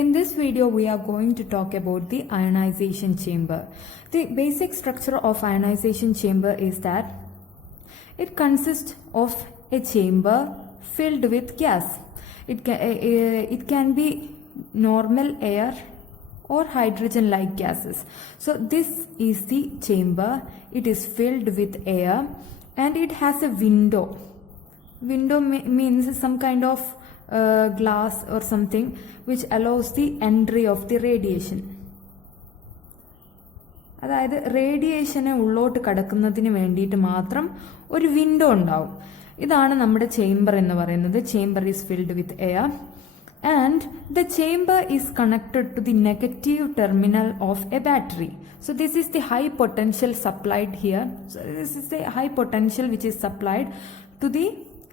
In this video, we are going to talk about the ionization chamber. The basic structure of ionization chamber is that it consists of a chamber filled with gas. It can be normal air or hydrogen-like gases. So this is the chamber. It is filled with air and it has a window. Window means some kind of glass or something which allows the entry of the radiation. അതായത് റേഡിയേഷനെ ഉള്ളോട്ട് കടക്കുന്നതിന് വേണ്ടിയിട്ട് മാത്രം ഒരു വിൻഡോ ഉണ്ടാവും. ഇതാണ് നമ്മുടെ ചേംബർ എന്ന് പറയുന്നത്. Chamber is filled with air and the chamber is connected to the negative terminal of a battery. So this is the high potential supplied here. So this is the high potential which is supplied to the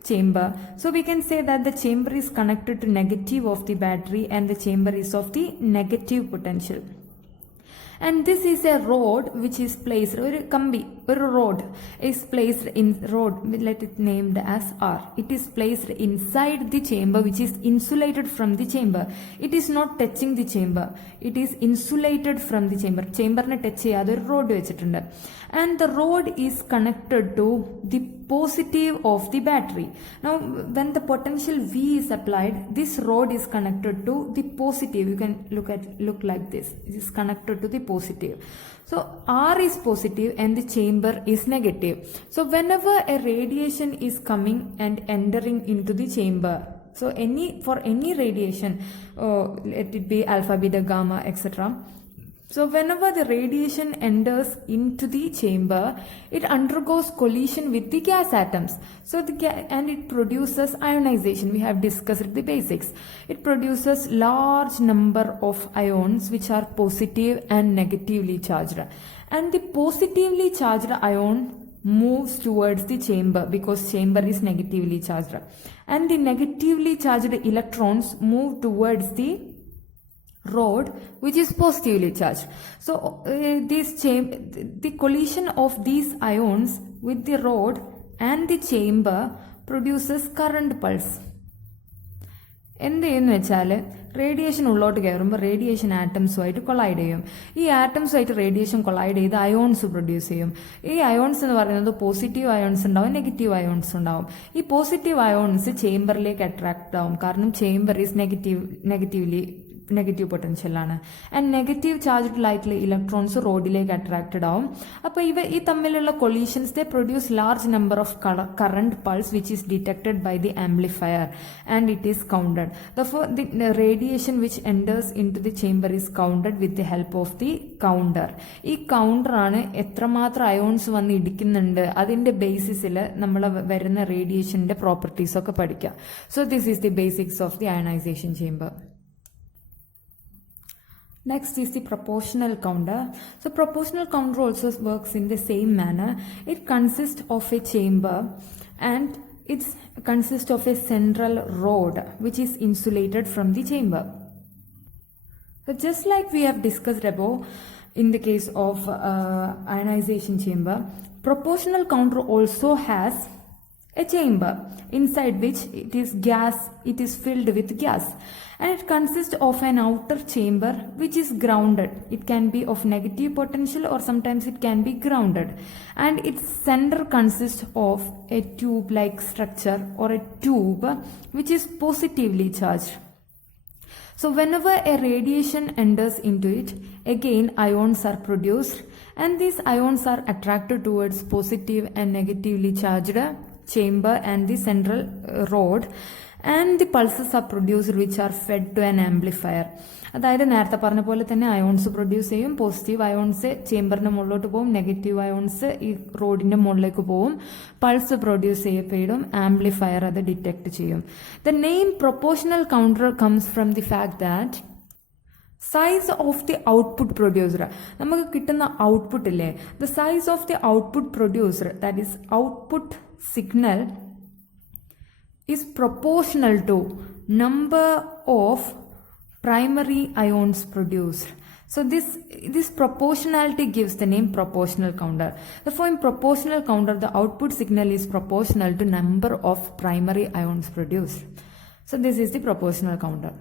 chamber. So we can say that the chamber is connected to negative of the battery and the chamber is of the negative potential. And this is a rod which is placed, or rod is placed in rod, let it named as R. It is placed inside the chamber which is insulated from the chamber. It is not touching the chamber. It is insulated from the chamber. Chamber ne touch cheyade oru rod vechittund. And the rod is connected to the positive of the battery. Now when the potential V is applied, this rod is connected to the positive. You can look like this. It is connected to the positive. So R is positive and the chamber is negative. So whenever a radiation is coming and entering into the chamber, so for any radiation, let it be alpha, beta, gamma, etc. So whenever the radiation enters into the chamber, it undergoes collision with the gas atoms. So and it produces ionization. We have discussed the basics. It produces large number of ions which are positive and negatively charged. And the positively charged ion moves towards the chamber because chamber is negatively charged. And the negatively charged electrons move towards the rod which is positively charged. So the collision of these ions with the rod and the chamber produces current pulse. എന്ത് ചെയ്യുന്നു വെച്ചാൽ റേഡിയേഷൻ ഉള്ളോട്ട് കയറുമ്പോൾ റേഡിയേഷൻ ആറ്റംസുമായിട്ട് collide ചെയ്യും. ഈ ആറ്റംസുമായിട്ട് radiation collide ചെയ്ത് അയോൺസ് പ്രൊഡ്യൂസ് ചെയ്യും. ഈ അയോൺസ് എന്ന് പറയുന്നത് പോസിറ്റീവ് അയോൺസ് ഉണ്ടാവും, നെഗറ്റീവ് അയോൺസ് ഉണ്ടാവും. ഈ പോസിറ്റീവ് അയോൺസ് ചേംബറിലേക്ക് അട്രാക്ട് ആവും. കാരണം ചേംബർ ഈസ് നെഗറ്റീവ് പൊട്ടൻഷ്യൽ ആണ്. ആൻഡ് നെഗറ്റീവ് ചാർജ്ഡ് ആയിട്ടുള്ള ഇലക്ട്രോൺസ് റോഡിലേക്ക് അട്രാക്റ്റഡ് ആവും. അപ്പോൾ ഈ തമ്മിലുള്ള collisions they produce large number of current pulse which is detected by the amplifier and it is counted. The radiation which enters in to the chamber is counted with the help of the counter. ഈ കൗണ്ടറാണ് എത്രമാത്രം അയോൺസ് വന്ന് ഇടിക്കുന്നുണ്ട് അതിന്റെ ബേസിസിൽ നമ്മൾ വരുന്ന റേഡിയേഷന്റെ പ്രോപ്പർട്ടീസ് ഒക്കെ പഠിക്കാം. So this is the basics of the ionisation chamber. Next is the proportional counter. So proportional counter also works in the same manner. It consists of a chamber and it consists of a central rod which is insulated from the chamber. So just like we have discussed above in the case of ionization chamber, proportional counter also has a chamber inside which it is filled with gas. And it consists of an outer chamber which is grounded. It can be of negative potential or sometimes it can be grounded. And its center consists of a tube-like structure or a tube which is positively charged. So whenever a radiation enters into it, again ions are produced and these ions are attracted towards positive and negatively charged chamber and the central rod. And the pulses are produced which are fed to an amplifier. അതായത് നേരത്തെ പറഞ്ഞ പോലെ തന്നെ ions produce ചെയ്യും. Positive ions ചേംബറിന്റെ മുകളിലോട്ട് പോകും, negative ions ഈ റോഡിന്റെ മുകളിലേക്ക് പോകും. പൾസ് പ്രൊഡ്യൂസ് ചെയ്യപ്പെടും, ആംപ്ലിഫയർ അത് ഡിറ്റക്ട് ചെയ്യും. The name proportional counter comes from the fact that size of the output producer, നമുക്ക് കിട്ടുന്ന ഔട്ട്പുട്ട് ഇല്ലേ, the size of the output producer, that is output signal is proportional to number of primary ions produced. So this proportionality gives the name proportional counter. Therefore in proportional counter the output signal is proportional to number of primary ions produced. So this is the proportional counter.